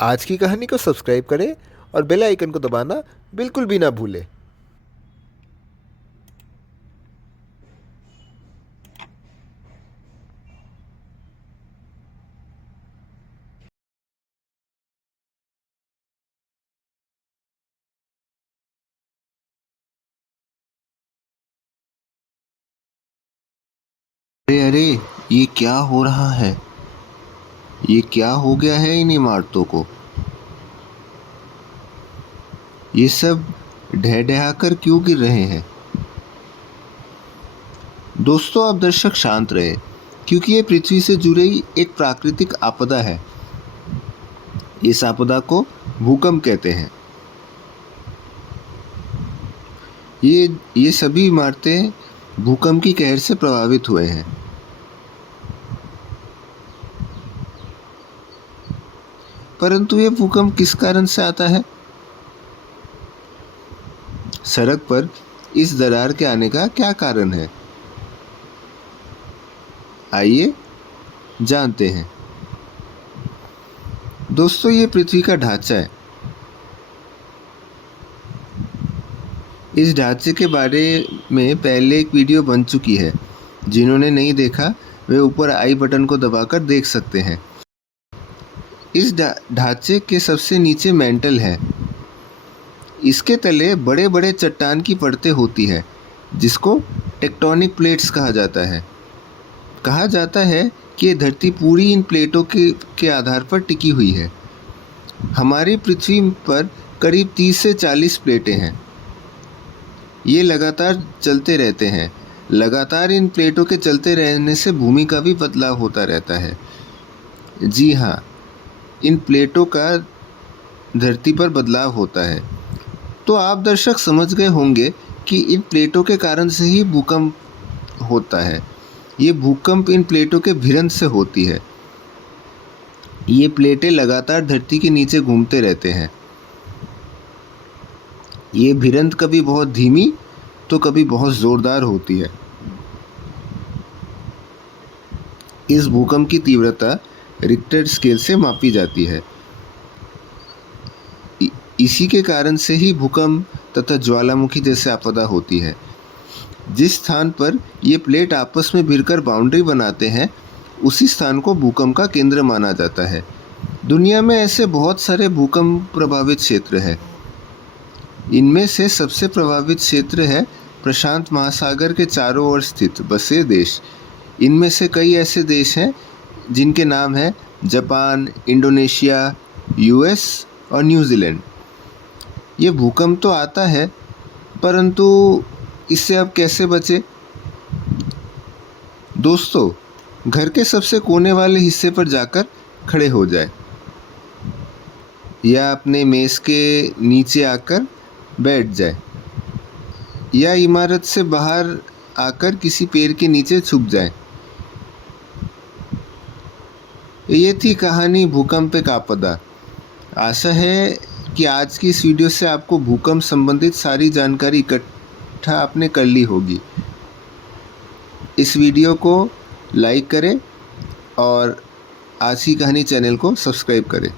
आज की कहानी को सब्सक्राइब करें और बेल आइकन को दबाना बिल्कुल भी ना भूलें। अरे अरे, ये क्या हो रहा है? ये क्या हो गया है इन इमारतों को? ये सब ढह ढहा कर क्यों गिर रहे हैं? दोस्तों, आप दर्शक शांत रहे, क्योंकि ये पृथ्वी से जुड़ी एक प्राकृतिक आपदा है। इस आपदा को भूकंप कहते हैं। ये सभी इमारतें भूकंप की कहर से प्रभावित हुए हैं। परंतु ये भूकंप किस कारण से आता है? सड़क पर इस दरार के आने का क्या कारण है? आइए जानते हैं। दोस्तों, ये पृथ्वी का ढांचा है। इस ढांचे के बारे में पहले एक वीडियो बन चुकी है। जिन्होंने नहीं देखा वे ऊपर आई बटन को दबाकर देख सकते हैं। इस ढांचे के सबसे नीचे मेंटल है। इसके तले बड़े बड़े चट्टान की परतें होती है, जिसको टेक्टोनिक प्लेट्स कहा जाता है। कहा जाता है कि ये धरती पूरी इन प्लेटों के आधार पर टिकी हुई है। हमारी पृथ्वी पर करीब 30 से 40 प्लेटें हैं। ये लगातार चलते रहते हैं। लगातार इन प्लेटों के चलते रहने से भूमि का भी बदलाव होता रहता है। जी हाँ, इन प्लेटों का धरती पर बदलाव होता है। तो आप दर्शक समझ गए होंगे कि इन प्लेटों के कारण से ही भूकंप होता है। ये भूकंप इन प्लेटों के भिड़ंत से होती है। ये प्लेटें लगातार धरती के नीचे घूमते रहते हैं। ये भिड़ंत कभी बहुत धीमी तो कभी बहुत ज़ोरदार होती है। इस भूकंप की तीव्रता रिक्टर स्केल से मापी जाती है। इसी के कारण से ही भूकंप तथा ज्वालामुखी जैसे आपदा होती है। जिस स्थान पर ये प्लेट आपस में भिड़कर बाउंड्री बनाते हैं, उसी स्थान को भूकंप का केंद्र माना जाता है। दुनिया में ऐसे बहुत सारे भूकंप प्रभावित क्षेत्र हैं। इनमें से सबसे प्रभावित क्षेत्र है प्रशांत महासागर के चारों ओर स्थित बसे देश। इनमें से कई ऐसे देश हैं जिनके नाम हैं जापान, इंडोनेशिया, यूएस और न्यूजीलैंड। ये भूकंप तो आता है, परंतु इससे अब कैसे बचे? दोस्तों, घर के सबसे कोने वाले हिस्से पर जाकर खड़े हो जाए, या अपने मेज़ के नीचे आकर बैठ जाए, या इमारत से बाहर आकर किसी पेड़ के नीचे छुप जाए। ये थी कहानी भूकंप एक आपदा। आशा है कि आज की इस वीडियो से आपको भूकंप संबंधित सारी जानकारी इकट्ठा आपने कर ली होगी। इस वीडियो को लाइक करें और आज की कहानी चैनल को सब्सक्राइब करें।